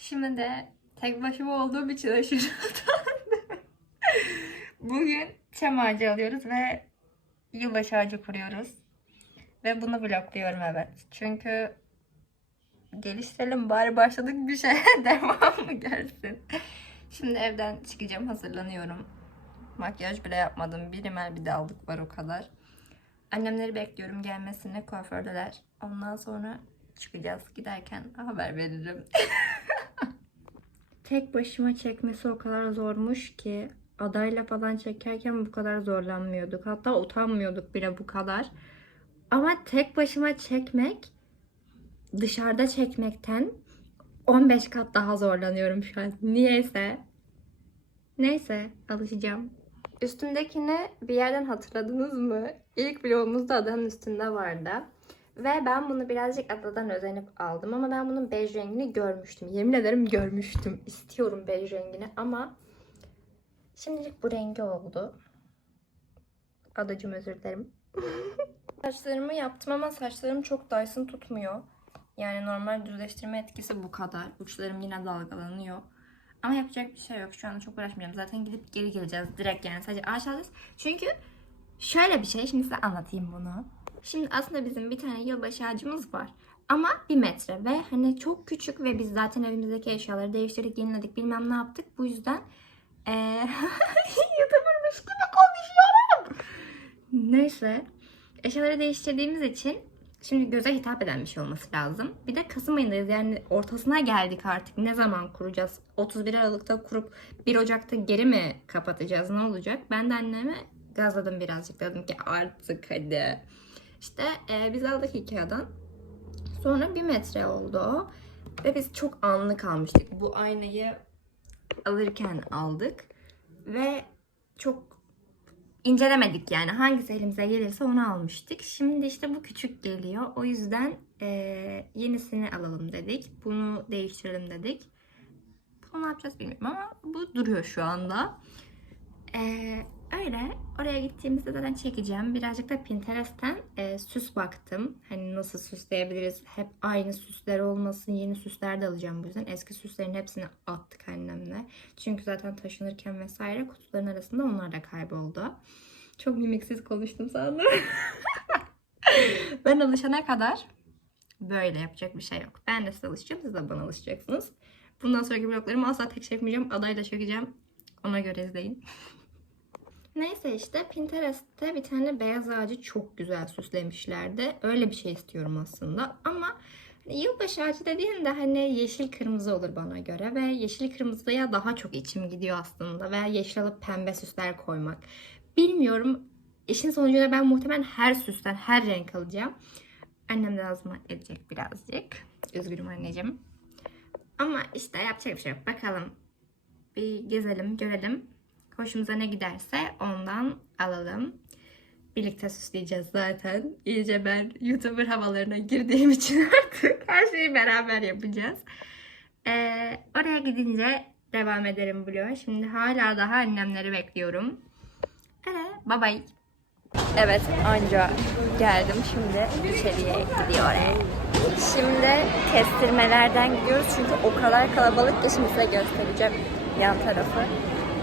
Şimdi de tek başıma olduğum için aşırı. Bugün çam ağacı alıyoruz ve yılbaşı ağacı kuruyoruz. Ve bunu vlogluyorum evet. Çünkü geliştirelim bari başladık bir şeye devam mı gelsin. Şimdi evden çıkacağım hazırlanıyorum. Makyaj bile yapmadım. Bir rimel bir de aldık var o kadar. Annemleri bekliyorum gelmesini kuafördeler. Ondan sonra çıkacağız. Giderken haber veririm. Tek başıma çekmesi o kadar zormuş ki adayla falan çekerken bu kadar zorlanmıyorduk. Hatta utanmıyorduk bile bu kadar. Ama tek başıma çekmek dışarıda çekmekten 15 kat daha zorlanıyorum şu an. Niyeyse. Neyse alışacağım. Üstündekini bir yerden hatırladınız mı? İlk vlogumuzda adanın üstünde vardı. Ve ben bunu birazcık adadan özenip aldım ama ben bunun bej rengini görmüştüm. Yemin ederim görmüştüm. İstiyorum bej rengini ama şimdilik bu rengi oldu. Adacım özür dilerim. Saçlarımı yaptım ama saçlarım çok Dyson tutmuyor. Yani normal düzleştirme etkisi bu kadar. Uçlarım yine dalgalanıyor. Ama yapacak bir şey yok. Şu anda çok uğraşmayacağım. Zaten gidip geri geleceğiz. Direkt yani sadece alacağız. Çünkü şöyle bir şey. Şimdi size anlatayım bunu. Şimdi aslında bizim bir tane yılbaşı ağacımız var. Ama bir metre ve hani çok küçük ve biz zaten evimizdeki eşyaları değiştirdik, yeniledik, bilmem ne yaptık. Bu yüzden eee YouTuber'mış gibi konuşuyorum. Neyse. Eşyaları değiştirdiğimiz için şimdi göze hitap eden bir şey olması lazım. Bir de Kasım ayındayız yani ortasına geldik artık. Ne zaman kuracağız? 31 Aralık'ta kurup 1 Ocak'ta geri mi kapatacağız? Ne olacak? Ben de anneme gazladım birazcık. Dedim ki artık hadi. İşte e, biz aldık Ikea'dan. Sonra bir metre oldu. Ve biz çok anlık almıştık. Bu aynayı alırken aldık. Ve çok incelemedik yani. Hangisi elimize gelirse onu almıştık. Şimdi işte bu küçük geliyor. O yüzden e, yenisini alalım dedik. Bunu değiştirelim dedik. Bunu ne yapacağız bilmiyorum ama bu duruyor şu anda. Ee, öyle. Oraya gittiğimizde zaten çekeceğim. Birazcık da Pinterest'ten e, süs baktım. Hani nasıl süsleyebiliriz. Hep aynı süsler olmasın. Yeni süsler de alacağım bu yüzden. Eski süslerin hepsini attık annemle. Çünkü zaten taşınırken vesaire kutuların arasında onlar da kayboldu. Çok mimiksiz konuştum sandım. ben alışana kadar böyle yapacak bir şey yok. Ben de size alışacağım. Siz de bana alışacaksınız. Bundan sonraki vloglarımı asla tek çekmeyeceğim. Adayla çekeceğim. Ona göre izleyin. Neyse işte Pinterest'te bir tane beyaz ağacı çok güzel süslemişlerdi. Öyle bir şey istiyorum aslında. Ama hani yılbaşı ağacı dediğinde hani yeşil kırmızı olur bana göre. Ve yeşil kırmızıya daha çok içim gidiyor aslında. Veya yeşil alıp pembe süsler koymak. Bilmiyorum. İşin sonucunda ben muhtemelen her süsten her renk alacağım. Annem de azma edecek birazcık. Üzgünüm anneciğim. Ama işte yapacak bir şey yok. Bakalım. Bir gezelim, görelim. Hoşumuza ne giderse ondan alalım. Birlikte süsleyeceğiz zaten. İyice ben YouTuber havalarına girdiğim için artık her şeyi beraber yapacağız. Ee, oraya gidince devam ederim vloga. Şimdi hala daha annemleri bekliyorum. Evet, bye bye. Evet, anca geldim. Şimdi içeriye gidiyor. Şimdi kestirmelerden gidiyoruz çünkü o kadar kalabalık ki şimdi size göstereceğim yan tarafı.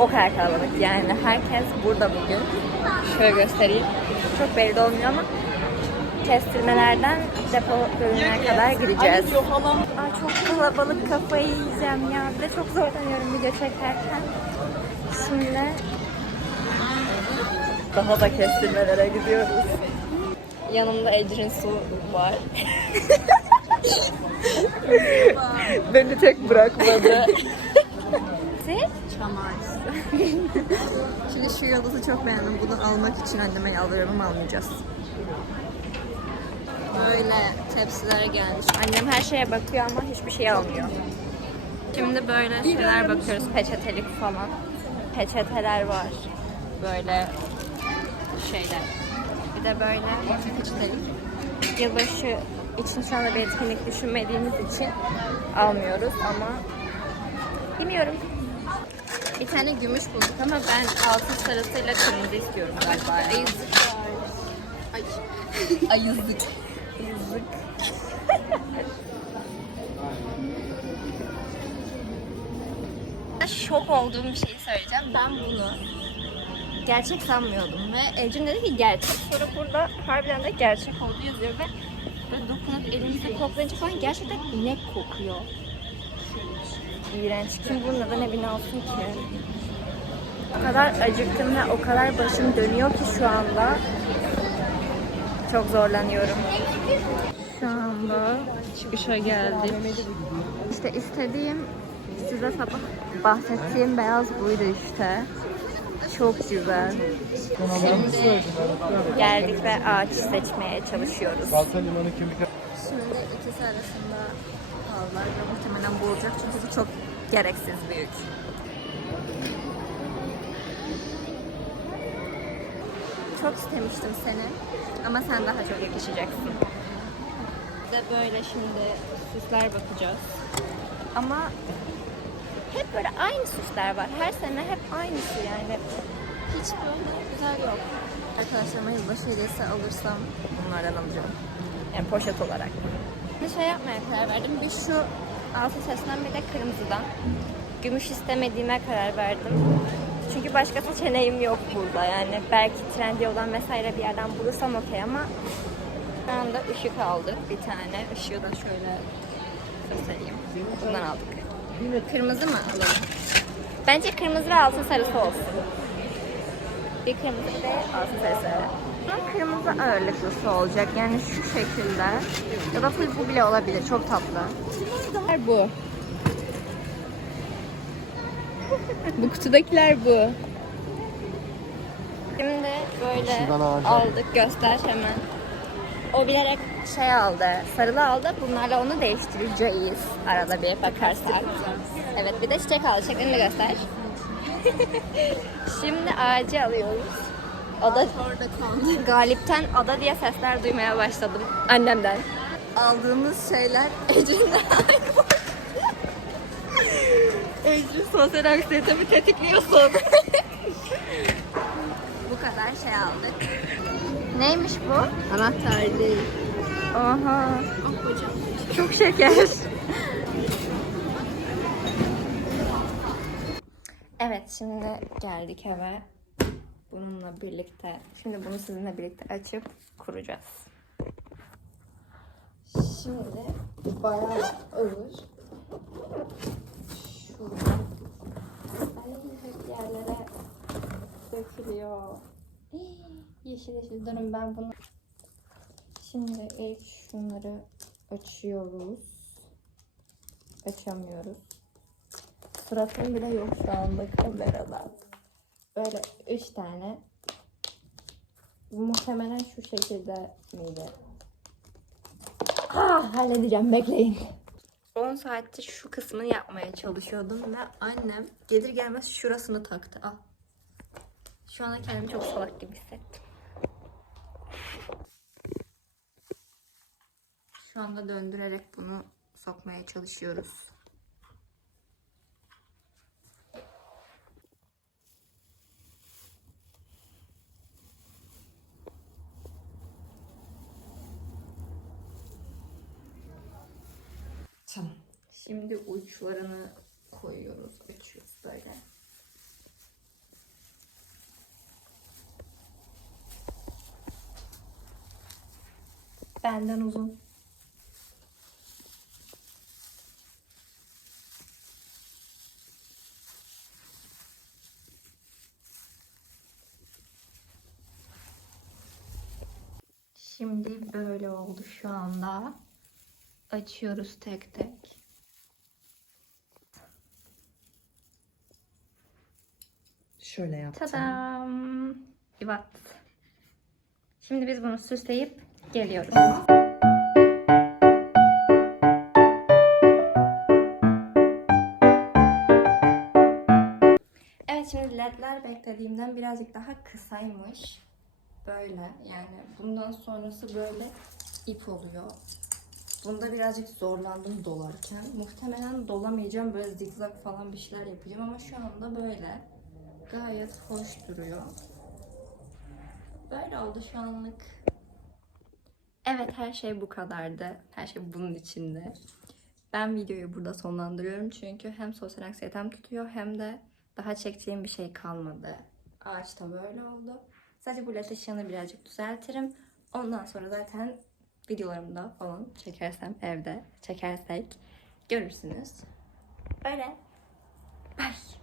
O kadar kalabalık yani herkes burada bugün. Şöyle göstereyim. Çok belli olmuyor ama kestirmelerden depo bölümüne kadar gideceğiz. Ay çok kalabalık kafayı yiyeceğim ya. Bir de çok zorlanıyorum video çekerken. Şimdi daha da kestirmelere gidiyoruz. Yanımda Ecrin Su var. Beni tek bırakmadı. Çam Şimdi şu yıldızı çok beğendim. Bunu almak için anneme yalvarıyorum almayacağız. Böyle tepsilere gelmiş. Annem her şeye bakıyor ama hiçbir şey almıyor. Şimdi böyle şeyler bakıyoruz. Peçetelik falan. Peçeteler var. Böyle şeyler. Bir de böyle peçetelik. Yılbaşı için şu anda bir etkinlik düşünmediğimiz için almıyoruz ama bilmiyorum. Bir tane gümüş bulduk ama ben altın sarısıyla kırmızı istiyorum galiba. Ayızlık var. Ay. Ayızlık. Ayızlık. Şok olduğum bir şeyi söyleyeceğim. Ben bunu gerçek sanmıyordum ve Ecrin dedi ki gerçek. Sonra burada harbiden de gerçek olduğu yazıyor ve böyle dokunup elimizde koklayınca falan gerçekten inek kokuyor. İğrenç. Kim bunun adına ne olsun ki? O kadar acıktım ve o kadar başım dönüyor ki şu anda. Çok zorlanıyorum. Şu anda çıkışa geldik. İşte istediğim size sabah bahsettiğim beyaz buydu işte. Çok güzel. Şimdi geldik ve ağaç seçmeye çalışıyoruz. Şimdi ikisi arasında kaldılar ve muhtemelen bu olacak çünkü bu çok gereksiz büyük. Çok istemiştim seni ama sen daha çok yakışacaksın. De böyle şimdi süsler bakacağız. Ama hep böyle aynı süsler var. Her sene hep aynısı yani. Hiç böyle güzel yok. Arkadaşlarıma yılbaşı hediyesi alırsam bunlardan alacağım. Yani poşet olarak. Bir şey yapmaya karar verdim. Bir şu altın sesten bir de kırmızıdan. Gümüş istemediğime karar verdim. Çünkü başka seçeneğim yok burada yani. Belki Trendyol'dan vesaire bir yerden bulursam okey ama şu anda ışık aldık bir tane. Işığı da şöyle göstereyim. Bundan aldık. Kırmızı mı alalım? Bence kırmızı ve altın sarısı olsun. Bir kırmızı de altın sarısı. Kırmızı ağırlıklısı olacak. Yani şu şekilde. Ya da full bu bile olabilir. Çok tatlı. bu. bu kutudakiler bu. Şimdi böyle aldık. Göster hemen. O bilerek şey aldı. Sarılı aldı. Bunlarla onu değiştireceğiz. Arada bir bakarsak. Evet bir de çiçek aldı. Çiçeklerini de göster. Şimdi ağacı alıyoruz. Ada, Galip'ten ada diye sesler duymaya başladım. Annemden. Aldığımız şeyler aynı Ecrin sosyal anksiyetemi tetikliyorsun. bu kadar şey aldık. Neymiş bu? Anahtar değil. Aha. Çok şeker. evet şimdi geldik eve. Bununla birlikte, şimdi bunu sizinle birlikte açıp kuracağız. Şimdi bayağı ağır. Şuradan. Ay yerlere dökülüyor. Yeşil yeşil durun ben bunu Şimdi ilk şunları açıyoruz. Açamıyoruz. Suratım bile yok şu anda kamerada. Böyle üç tane. Muhtemelen şu şekilde miydi? Ah, halledeceğim bekleyin. 10 saattir şu kısmını yapmaya çalışıyordum ve annem gelir gelmez şurasını taktı. Al. Şu anda kendimi çok salak gibi hissettim. Şu anda döndürerek bunu sokmaya çalışıyoruz. Tamam. Şimdi uçlarını koyuyoruz, açıyoruz böyle. Benden uzun. Şimdi böyle oldu şu anda. Açıyoruz tek tek. Şöyle yaptım. Tadam! Evet. Şimdi biz bunu süsleyip geliyoruz. Evet şimdi ledler beklediğimden birazcık daha kısaymış. Böyle yani bundan sonrası böyle ip oluyor. Bunda birazcık zorlandım dolarken. Muhtemelen dolamayacağım. Böyle zigzag falan bir şeyler yapacağım ama şu anda böyle. Gayet hoş duruyor. Böyle oldu şu anlık. Evet her şey bu kadardı. Her şey bunun içinde. Ben videoyu burada sonlandırıyorum çünkü hem sosyal anksiyetem tutuyor hem de daha çekeceğim bir şey kalmadı. Ağaçta böyle oldu. Sadece bu led ışığını birazcık düzeltirim. Ondan sonra zaten videolarımda falan çekersem evde çekersek görürsünüz. Öyle. Bye.